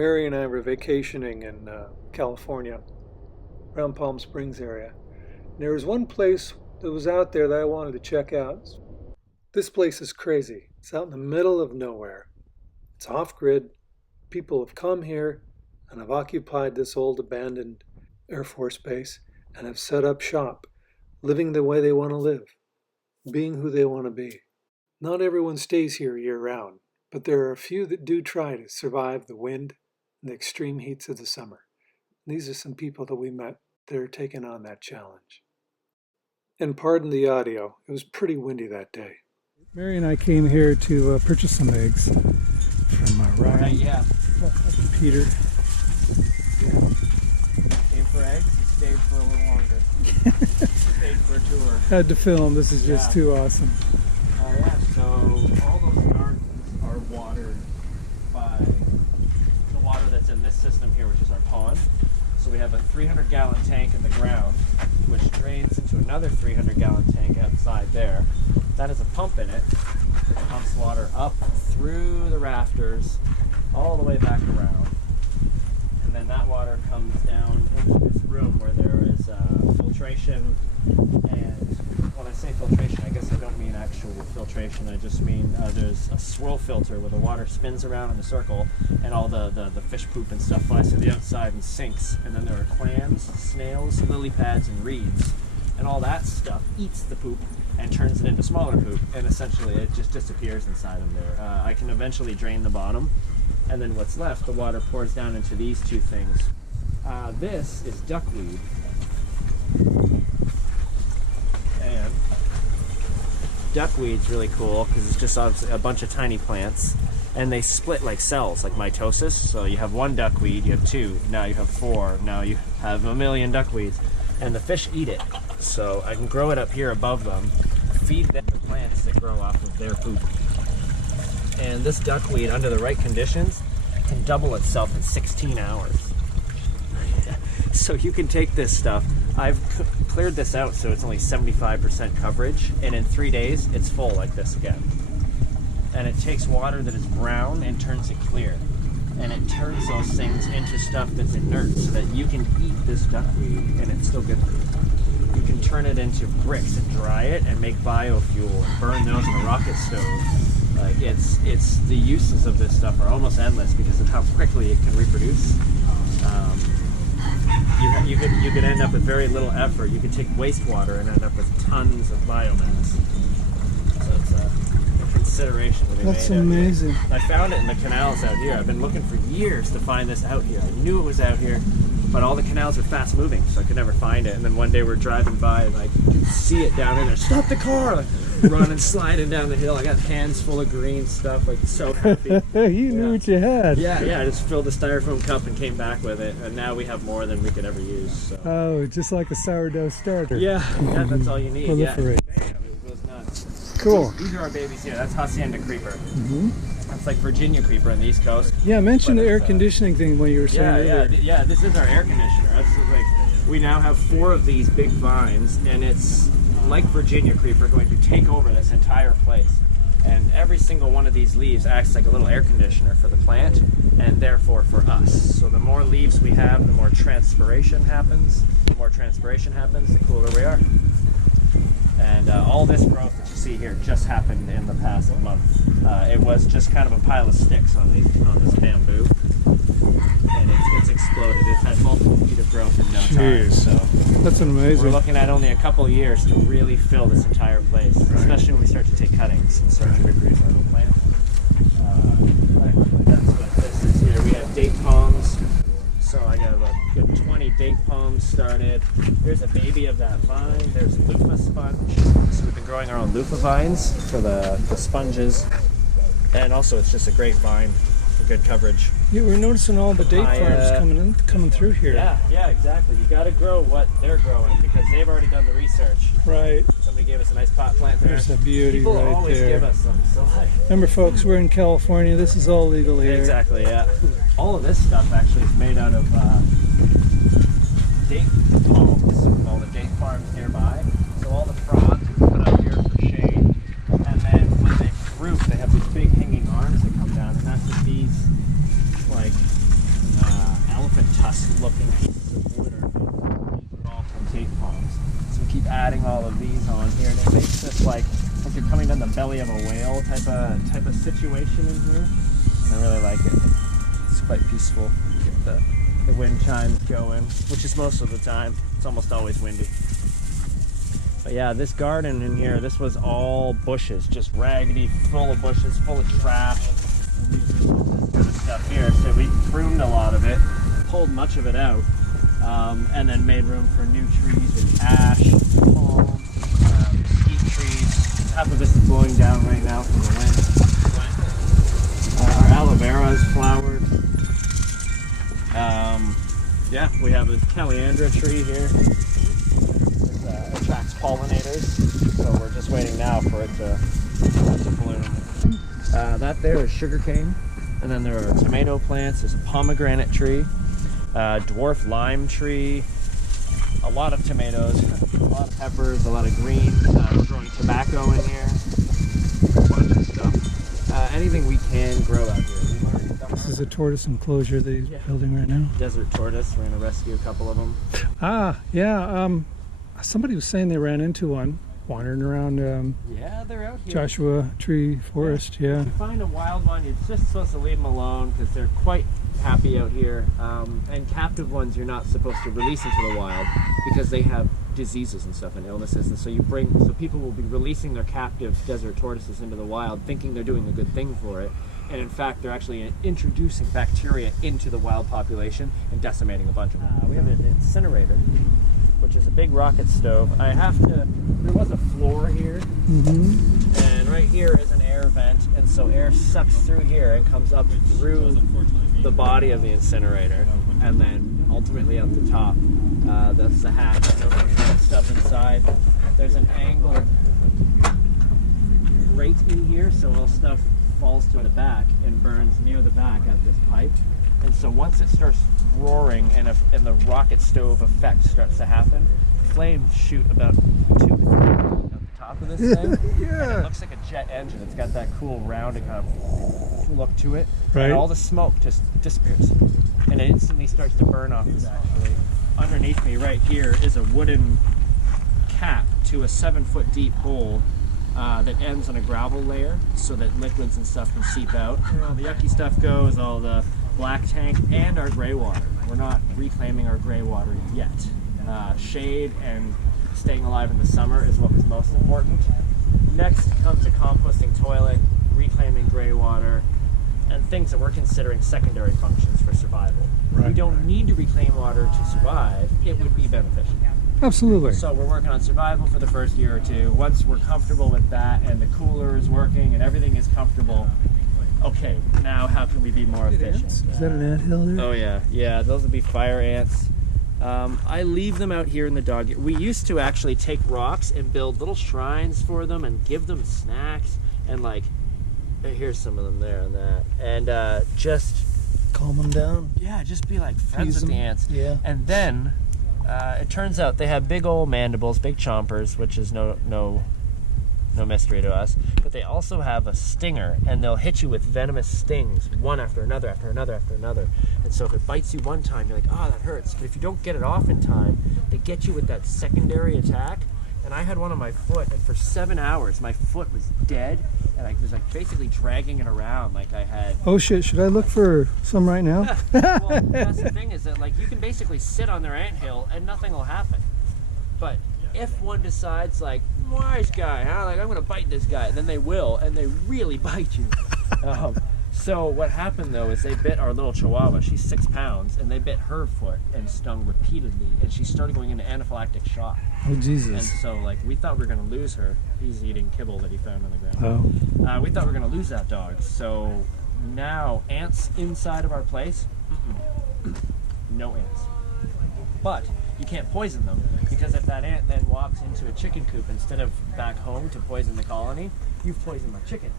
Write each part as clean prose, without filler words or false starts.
Mary and I were vacationing in California, around Palm Springs area. And there was one place that was out there that I wanted to check out. This place is crazy. It's out in the middle of nowhere. It's off-grid. People have come here and have occupied this old abandoned Air Force base and have set up shop, living the way they want to live, being who they want to be. Not everyone stays here year-round, but there are a few that do try to survive the wind and the extreme heats of the summer. These are some people that we met that are taking on that challenge. And pardon the audio, it was pretty windy that day. Mary and I came here to purchase some eggs from Ryan. Yeah. Peter. Came for eggs, you stayed for a little longer. Stayed for a tour. Had to film, this is just too awesome. Yeah, so all those gardens are watered by the water that's in this system here, which is our pond. So we have a 300-gallon tank in the ground, which drains into another 300-gallon tank outside there. That has a pump in it that pumps water up through the rafters, all the way back around. And then that water comes down into this room where there is filtration. And when I say filtration, I guess I don't mean actual filtration. I just mean there's a swirl filter where the water spins around in a circle and all the fish poop and stuff flies to the outside and sinks. And then there are clams, snails, lily pads, and reeds. And all that stuff eats the poop and turns it into smaller poop. And essentially it just disappears inside of there. I can eventually drain the bottom. And then what's left, the water pours down into these two things. This is duckweed. And duckweed's really cool because it's just a bunch of tiny plants. And they split like cells, like mitosis. So you have one duckweed, you have two, now you have four, now you have a million duckweeds. And the fish eat it. So I can grow it up here above them, feed them the plants that grow off of their poop. And this duckweed, under the right conditions, can double itself in 16 hours. So you can take this stuff. I've cleared this out so it's only 75% coverage, and in 3 days it's full like this again. And it takes water that is brown and turns it clear. And it turns those things into stuff that's inert so that you can eat this duckweed and it's still good for you. You can turn it into bricks and dry it and make biofuel and burn those in a rocket stove. Like it's the uses of this stuff are almost endless because of how quickly it can reproduce. You could end up with very little effort. You could take wastewater and end up with tons of biomass. So it's a consideration to be made. That's amazing. I found it in the canals out here. I've been looking for years to find this out here. I knew it was out here, but all the canals are fast moving, so I could never find it. And then one day we're driving by and I could see it down in there. Stop the car! Running, sliding down the hill. I got hands full of green stuff, like so happy. You knew what you had. Yeah, I just filled a styrofoam cup and came back with it, and now we have more than we could ever use. So. Oh, just like a sourdough starter. Yeah, that's all you need. Proliferate. Yeah, it goes nuts. Cool. These are our babies here. That's Hacienda creeper. That's like Virginia creeper on the East Coast. Yeah, mention the air conditioning thing when you were saying earlier. Yeah, this is our air conditioner. That's like, we now have 4 of these big vines, and it's like Virginia creeper going to take over this entire place. And every single one of these leaves acts like a little air conditioner for the plant, and therefore for us. So the more leaves we have, the more transpiration happens. The more transpiration happens, the cooler we are. And all this growth that you see here just happened in the past month. It was just kind of a pile of sticks on this bamboo, and it's exploded. It's had multiple feet of growth in no time. So that's amazing. We're looking at only a couple of years to really fill this entire place, especially when we start to take cuttings and start to reproduce our little plant. That's what this is here. We have date palms. So I got a good 20 date palms started. There's a baby of that vine. There's loofah sponge. So we've been growing our own loofah vines for the sponges. And also it's just a great vine for good coverage. Yeah, we're noticing all the date farms coming through here. Yeah, exactly. You got to grow what they're growing because they've already done the research. Right. Somebody gave us a nice pot plant there. There's a beauty People right always there. give us them. So remember, folks, we're in California. This is all legal here. Exactly, yeah. All of this stuff actually is made out of date palms, all the date farms nearby. So all the fronds are put up here for shade. And then when they fruit, they have these big hanging arms that come down. And that's what these, like, husk-looking pieces of wood are made. These are all from tape palms. So we keep adding all of these on here, and it makes this like you're coming down the belly of a whale type of situation in here. And I really like it. It's quite peaceful. You get the wind chimes going, which is most of the time. It's almost always windy. But yeah, this garden in here, this was all bushes, just raggedy, full of bushes, full of trash. And these are all this kind of stuff here. So we pruned a lot of it, pulled much of it out, and then made room for new trees with ash, palm, mesquite trees. Half of this is blowing down right now from the wind. Our aloe vera is flowered. Yeah, we have this caliandra tree here. It attracts pollinators, so we're just waiting now for it to bloom. That there is sugarcane, and then there are tomato plants. There's a pomegranate tree, dwarf lime tree, a lot of tomatoes, a lot of peppers, a lot of greens. We're growing tobacco in here, a bunch of stuff. Anything we can grow out here. This is a tortoise enclosure that he's building right now. Desert tortoise. We're going to rescue a couple of them. Ah, yeah. Somebody was saying they ran into one wandering around Yeah, they're out here. Joshua Tree Forest, yeah. If you find a wild one, you're just supposed to leave them alone because they're quite happy out here. And captive ones you're not supposed to release into the wild because they have diseases and stuff and illnesses. And so so people will be releasing their captive desert tortoises into the wild thinking they're doing a good thing for it. And in fact, they're actually introducing bacteria into the wild population and decimating a bunch of them. We have an incinerator, which is a big rocket stove. There was a floor here, and right here is an air vent, and so air sucks through here and comes up through the body of the incinerator, and then ultimately out the top. That's the hatch, and over here, that stuff inside. There's an angled grate in here, so all stuff falls to the back and burns near the back at this pipe. And so once it starts roaring and the rocket stove effect starts to happen, flames shoot about 2 to 3 feet at the top of this thing. Yeah. And it looks like a jet engine. It's got that cool rounded kind of look to it. Right. And all the smoke just disappears. And it instantly starts to burn off this actually. Underneath me right here is a wooden cap to a 7-foot deep hole that ends on a gravel layer so that liquids and stuff can seep out. And all the yucky stuff goes, all the black tank and our gray water. We're not reclaiming our gray water yet. Shade and staying alive in the summer is what was most important. Next comes a composting toilet, reclaiming gray water, and things that we're considering secondary functions for survival. Right. We don't need to reclaim water to survive. It would be beneficial. Absolutely. So we're working on survival for the first year or two. Once we're comfortable with that and the cooler is working and everything is comfortable, okay, now how can we be more efficient? Is that an anthill there? Oh yeah, yeah, those would be fire ants. I leave them out here in the dog. We used to actually take rocks and build little shrines for them and give them snacks and like, here's some of them there and that. And just calm them down. Yeah, just be like friends with the ants. Yeah. And then it turns out they have big old mandibles, big chompers, which is no mystery to us. But they also have a stinger, and they'll hit you with venomous stings, one after another, after another, after another. And so if it bites you one time, you're like, oh, that hurts. But if you don't get it off in time, they get you with that secondary attack. And I had one on my foot, and for 7 hours, my foot was dead, and I was like basically dragging it around like I had. Oh shit! Should I look for some right now? Well, that's the thing is that like you can basically sit on their anthill and nothing will happen. But if one decides like, wise guy, huh? Like I'm gonna bite this guy, then they will, and they really bite you. So what happened though is they bit our little Chihuahua. She's 6 pounds, and they bit her foot and stung repeatedly, and she started going into anaphylactic shock. Oh Jesus! And so like we thought we were gonna lose her. He's eating kibble that he found on the ground. Oh. We thought we were gonna lose that dog. So now ants inside of our place, no ants. But you can't poison them because if that ant then walks into a chicken coop instead of back home to poison the colony, you've poisoned my chicken.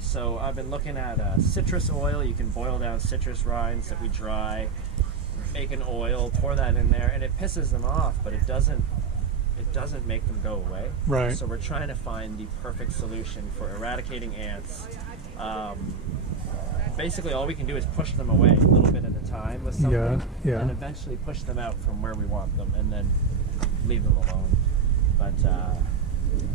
So I've been looking at citrus oil. You can boil down citrus rinds that we dry, make an oil, pour that in there, and it pisses them off, but it doesn't make them go away. Right. So we're trying to find the perfect solution for eradicating ants basically all we can do is push them away a little bit at a time with something, Yeah. and eventually push them out from where we want them, and then leave them alone. But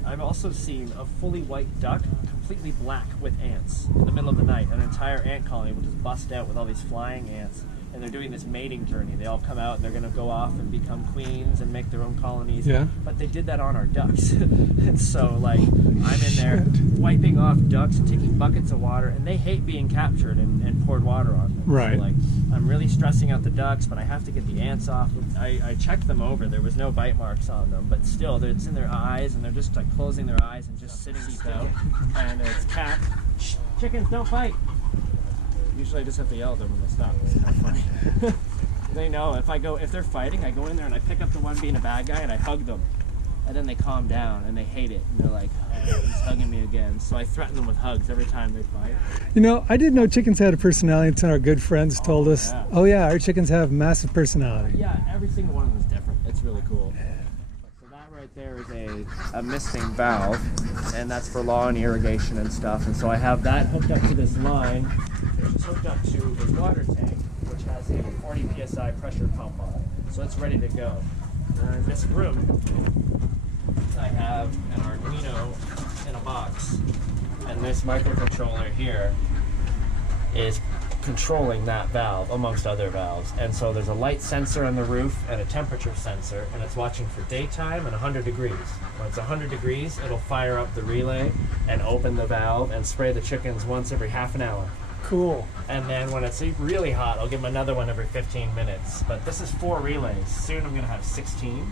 I've also seen a fully white duck completely black with ants in the middle of the night. An entire ant colony will just bust out with all these flying ants, and they're doing this mating journey. They all come out and they're going to go off and become queens and make their own colonies. Yeah. But they did that on our ducks. And so, like, I'm in there wiping off ducks and taking buckets of water, and they hate being captured and poured water on them. Right. So, like, I'm really stressing out the ducks, but I have to get the ants off. I checked them over. There was no bite marks on them, but still, it's in their eyes, and they're just like closing their eyes and just sitting still. And it's cat, shh, chickens don't fight. Usually I just have to yell at them when they stop. It's kind of funny. They know if they're fighting, I go in there and I pick up the one being a bad guy and I hug them. And then they calm down and they hate it. And they're like, oh, he's hugging me again. So I threaten them with hugs every time they fight. You know, I didn't know chickens had a personality until our good friends told us. Yeah. Oh yeah, our chickens have massive personality. Yeah, every single one of them is different. It's really cool. So that right there is a misting valve, and that's for lawn irrigation and stuff. And so I have that hooked up to this line, which is hooked up to the water tank, which has a 40 psi pressure pump on it. So it's ready to go. In this room, I have an Arduino in a box, and this microcontroller here is controlling that valve amongst other valves. And so there's a light sensor on the roof and a temperature sensor, and it's watching for daytime and 100 degrees. When it's 100 degrees, it'll fire up the relay and open the valve and spray the chickens once every half an hour. Cool. And then when it's really hot, I'll give them another one every 15 minutes. But this is 4 relays. Soon I'm going to have 16.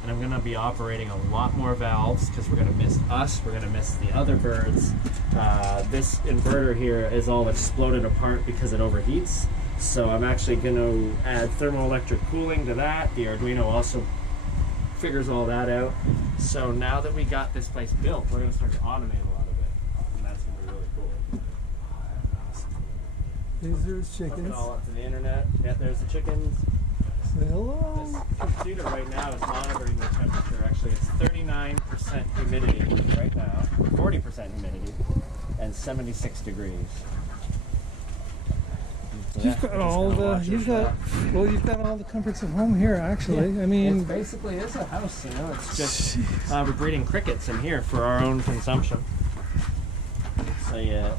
And I'm going to be operating a lot more valves because we're going to miss us. We're going to miss the other birds. This inverter here is all exploded apart because it overheats. So I'm actually going to add thermoelectric cooling to that. The Arduino also figures all that out. So now that we got this place built, we're going to start to automate a lot of it. And that's going to be really cool. These are Hook chickens. it all up to the internet. Yeah, there's the chickens. Say hello. This computer right now is monitoring the temperature. Actually, it's 39% humidity right now, 40% humidity, and 76 degrees. So You've got all the you've got all the comforts of home here. Actually, yeah, I mean, it basically is a house. You know, it's just we're breeding crickets in here for our own consumption. So yeah,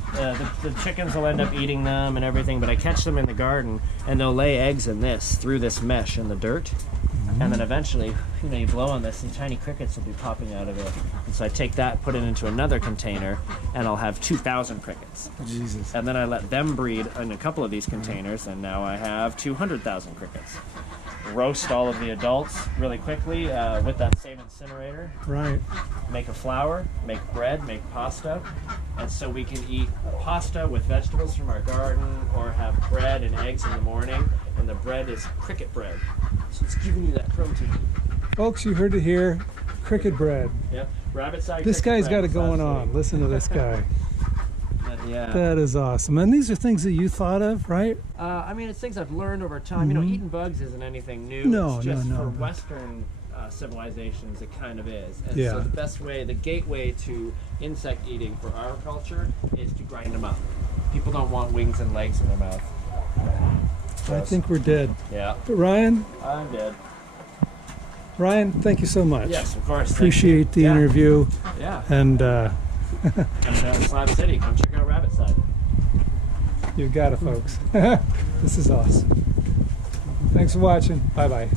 the chickens will end up eating them and everything, but I catch them in the garden and they'll lay eggs in this through this mesh in the dirt. And then eventually, you know, you blow on this and tiny crickets will be popping out of it. And so I take that, put it into another container, and I'll have 2,000 crickets. Jesus. And then I let them breed in a couple of these containers, and now I have 200,000 crickets. Roast all of the adults really quickly with that same incinerator. Right. Make a flour, make bread, make pasta, and so we can eat pasta with vegetables from our garden or have bread and eggs in the morning, and the bread is cricket bread. So it's giving you that protein. Folks, you heard it here. Cricket bread. Yep. RabbitSide. This guy's got it going absolutely. on. Listen to this guy. Yeah. That is awesome. And these are things that you thought of, right? I mean, it's things I've learned over time. You know, eating bugs isn't anything new. No, it's just no. for Western civilizations, it kind of is. And Yeah. so the best way, the gateway to insect eating for our culture is to grind them up. People don't want wings and legs in their mouth. I think we're dead. Yeah. But Ryan, I'm dead. Ryan, thank you so much. Yes, of course. Appreciate the interview. Yeah. And And Slab City, come check out RabbitSide. you've got it, folks. This is awesome. Thanks for watching. Bye-bye.